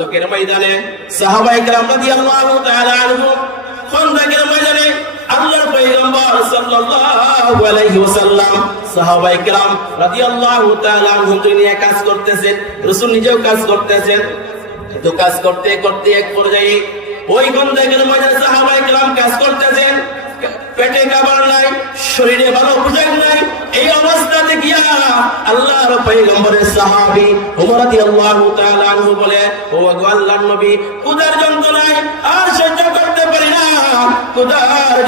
খন্দকের ময়দানে সাহাবাই کرام রাদিয়াল্লাহু তাআলা আনহুম খন্দকের ময়দানে আল্লাহর পয়গম্বর সাল্লাল্লাহু আলাইহি ওয়াসাল্লাম সাহাবাই کرام রাদিয়াল্লাহু তাআলা আনহুম নিয়ে কাজ করতেছেন রাসূল নিজেও কাজ করতেছেন তো কাজ করতে করতে এক পর্যায়ে ওই খন্দকের ময়দানে সাহাবাই کرام কাজ করতেছেন পেটে খাবার নাই, শরীরে ভালো পোশাক নাই, এই অবস্থাতে গিয়া আল্লাহর পয়গম্বরের সাহাবী ওমর তাআলা বলে, ও আল্লাহর নবী যন্ত্রণায় আর সহ্য করতে পারি না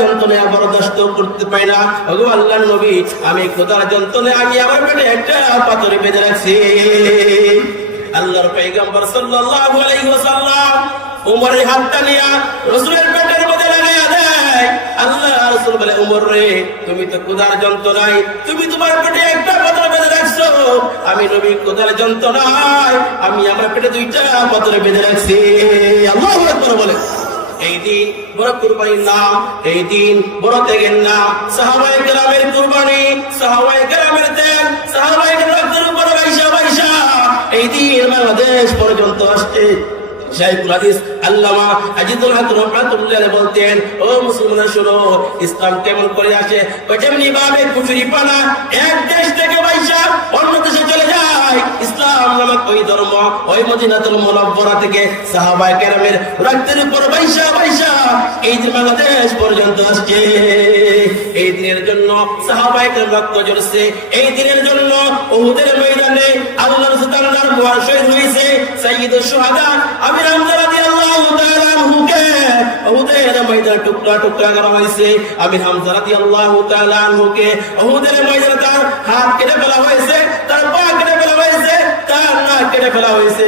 যন্ত্রণায় বরদাস্ত করতে পারি না। আল্লাহর নবী, আমি ক্ষুধার যন্ত্রণায় আমি আমার পেটে একটা পাথরে বেঁধে রাখছি। আল্লাহর পয়গম্বর সাল্লাল্লাহু আলাইহি ওয়াসাল্লাম উমরের হাতটা নিয়া রাসূলের দেয় তুমি তো ক্ষুধার যন্ত্রণায় তুমি তোমার পেটে একটা পাথর বেঁধে রাখছো। আমি নবী, ক্ষুধার যন্ত্রণায় আমি আমার পেটে দুইটা পাথর বেঁধে রাখছি। বলে। এই দিন বড় কুরবানির নাম, এই দিন বড় ত্যাগের নাম। সাহাবায়ে কেরামের কুরবানি, সাহাবায়ে কেরামের ত্যাগ, সাহাবায়ে কেরামের উপর এই দিন বাংলাদেশ পর্যন্ত আসছে। ইসলাম কেমন করে আসে? ওই ভাবে এক দেশ থেকে বাইশা অন্য দেশে চলে যায়। ইসলাম নামক ওই ধর্ম, ওই মদিনাতুল মুনাওয়ারা থেকে সাহাবায়ে কেরামের রক্তের উপর বাইশা সাহাবায়ে রক্ত ঝরছে। এই দিনের জন্য উহুদের ময়দানে আল্লাহর সুতানার মহান শহীদ হয়েছে সাইয়্যিদুশ শুহাদা আমির হামজা রাদিয়াল্লাহু তাআলা আনহুকে। উহুদের ময়দানে টুকরা টুকরা করা হয়েছে। আমির হামজা রাদিয়াল্লাহু তাআলা আনহুকে। উহুদের ময়দানে তার হাত কেটে ফেলা হয়েছে, তার পা কেটে ফেলা হয়েছে, তার নাক কেটে ফেলা হয়েছে।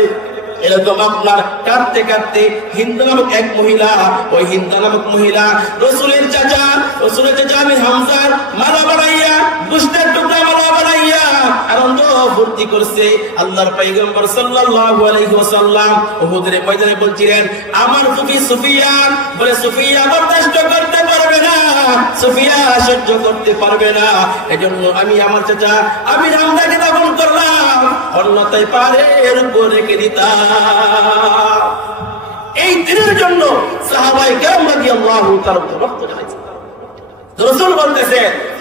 এরকম আপনার কাঁদতে কাঁদতে হিন্দু নামক এক মহিলা, ওই হিন্দু নামক মহিলা রসুলের চাচা রসুলের চাচা আমি হামসার মালা বানাইয়া টুকরা মালা বানাইয়া আনন্দ ভর্তি করছে আল্লাহর পয়গম্বর সাল্লাল্লাহু আলাইহি ওয়াসাল্লাম ময়দানে বলছিলেন, আমার ফুফি সুফিয়া বলে, সুফিয়া বরদাস্ত করতে পারবে না, সুফিয়া সহ্য করতে পারবে না। এজন্য আমি আমার চাচা আমি রামদাকে দাফন অন্যতায় পাহাড়ের উপর রেখে দিতাম এই দিনের জন্য সাহাবাই কেরাম রাদিয়াল্লাহু তাআলা রক্ত ঢালাইছে রসুল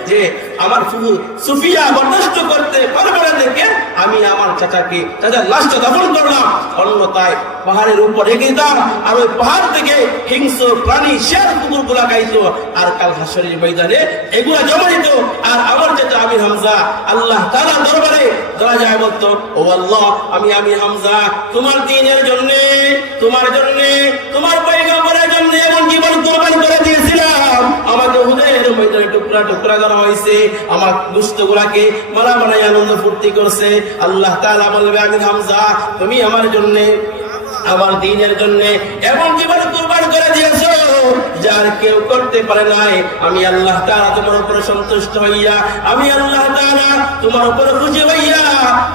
যে আমার ফুফু সুফিয়া বরদাস্ত করতে পারবে না দেখে আমি আমার চাচাকে, চাচার লাশটা দাফন করলাম। অন্যতায় পাহাড়ের উপর রেখে দিতাম আর ওই পাহাড় থেকে হিংস্র প্রাণী শেয়ার কুকুরগুলা খাইতো। আর কাল হাসরের ময়দানে এগুলা জমা দিত। আর আমার চাচা আমি হামজা, আল্লাহ তাআলা দরবারে ধরা যায় বলতো, ও আল্লাহ, আমি আমি হামজা, তোমার দিনের জন্য, তোমার জন্য, তোমার পয়গম্বরের জন্য এমন জীবন কোরবান করে দিয়েছিলাম। আমাকে টুকরা টুকরা করা হয়েছে। আমার দুষ্ট গুলাকে আনন্দ ফুর্তি করছে। আল্লাহ তাআলা বলবে আমি হামজা, তুমি আমার আমার দিনের জন্য এমন জীবন কুরবান করে যার কেউ করতে পারে নাই। আমি আল্লাহ তাআলা তোমার উপর সন্তুষ্ট হইয়া, আমি আল্লাহ তাআলা তোমার উপর খুশি হইয়া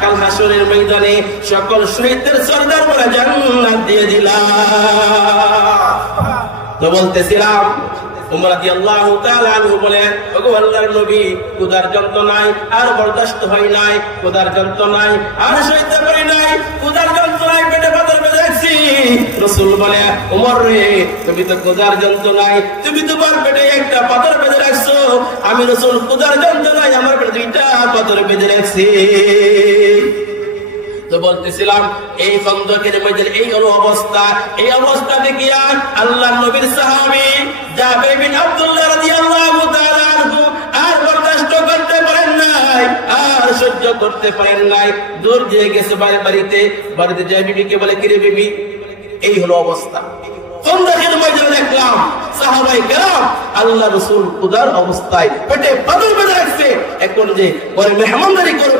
কাল হাসরের ময়দানে সকল শহীদদের সর্দার বলে জান্নাত দিয়ে দিলাম। তো বলতেছিলাম উমর রাদিয়াল্লাহু তাআলা আনহু বলেন নবী আর নাই আর নাই পাথর বলে তুমি তো ক্ষুধার যন্ত্রণায় তুমি তোমার পেটে একটা পাথর বেঁধে রাখছো। আমি রাসূল, ক্ষুধার যন্ত্রণায় আমার পেটে দুইটা পাথর বেঁধে রাখছি। তো বলতেছিলাম, এই খন্দকের মধ্যে এই অবস্থা। এই অবস্থা দেখিয়া আল্লাহ নবীর সাহাবী জাবের বিন আব্দুল্লাহ আর বরদাস্ত করতে পারেন নাই, আর সহ্য করতে পারেন নাই। দূর দিয়ে গেছে বাড়ি- বাড়িতে। বাড়িতে যায় বিবিকে বলে, কিরে বিবি, এই হলো অবস্থা। দেখলাম সাহাবাই আল্লাহ রসুল উদার অবস্থায় পেটে বেঁধে রাখছে। এখন যে পরে মেহমানদারি করব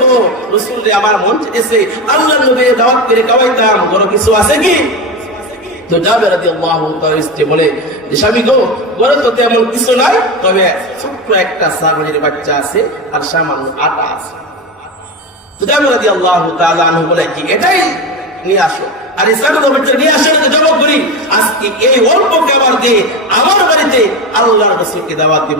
রসুল যে আমার মন চেয়েছে আল্লাহ দাওয়াত করে বড় কিছু আছে কি? তো স্ত্রী বলে, যে স্বামী গো তো তেমন কিছু নাই, তবে ছোট্ট একটা ছাগলের বাচ্চা আছে, আর সামান্য আটা আছে। তো আল্লাহ তাআলা আনহু বলে, কি এটাই? নিয়ে আসো। আর নিয়ে আসে না জবাব করি, আজকে এই অল্প খাবার দিয়ে আমার বাড়িতে আল্লাহর রসুলকে দাওয়াত দিব?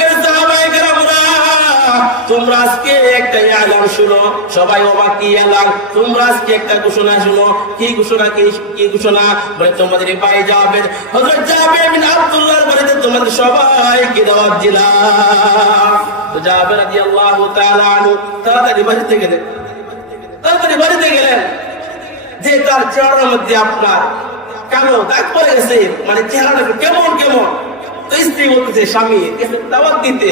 তোমরা আজকে একটা এলান শুনো, সবাই অবাক কি এলান তোমরা আজকে একটা ঘোষণা শুনো, কি ঘোষণা, কি কি ঘোষণা? বলে তোমাদের ভাই যাবেন জাবের বিন আব্দুল্লাহর বাড়িতে তোমাদের সবাইকে দাওয়াত দিলাম। তো রাদিয়াল্লাহু তাআলা আনহু তাড়াতাড়ি বাড়িতে গেলেন। তাড়াতাড়ি বাড়িতে গেলেন। যে তার চেহারার মধ্যে আপনার কালো দাগ পড়ে গেছে মানে চেহারাটা কেমন কেমন? তো স্ত্রী বলতেছে, স্বামী দাওয়াত দিতে।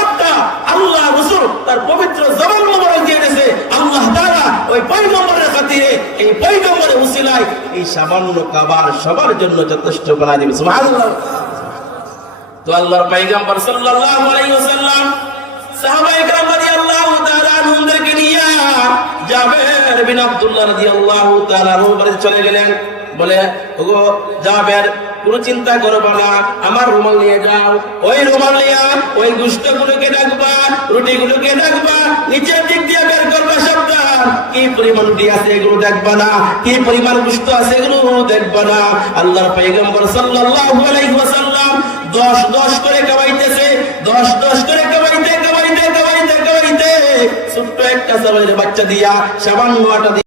এই সামান্য কাবার সবার জন্য যথেষ্ট বানাই দিবে সুবহানাল্লাহ তো আল্লাহর পয়গম্বর সাল্লাল্লাহু আলাইহি ওয়াসাল্লাম সাহাবায়ে کرام রাদিয়াল্লাহু তাআলা আনহুদেরকে নিয়ে জাবের বিন আব্দুল্লাহ রাদিয়াল্লাহু তাআলা আনহু বাড়িতে চলে গেলেন বলে ওগো জাবের কোনো চিন্তা করবে না আমার রুমাল নিয়ে যাও। ওই রুমাল নিয়ে ওই গুষ্ঠ গুলোকে ডাকবা রুটি গুলোকে ডাকবা নিচের দিক দিয়ে বের করবা সবটা কি পরিমাণ রুটি আছে এগুলো দেখবা না, কি পরিমাণ গুষ্ঠ আছে এগুলো দেখবা না। আল্লাহর পয়গম্বর সাল্লাল্লাহু আলাইহি ওয়াসাল্লাম দশ দশ করে কামাইতেছে, দশ দশ করে কামাইতে কামাইতে কামাইতে কামাইতে, ছোট্ট একটা সবাই বাচ্চা দিয়া আটা দিয়া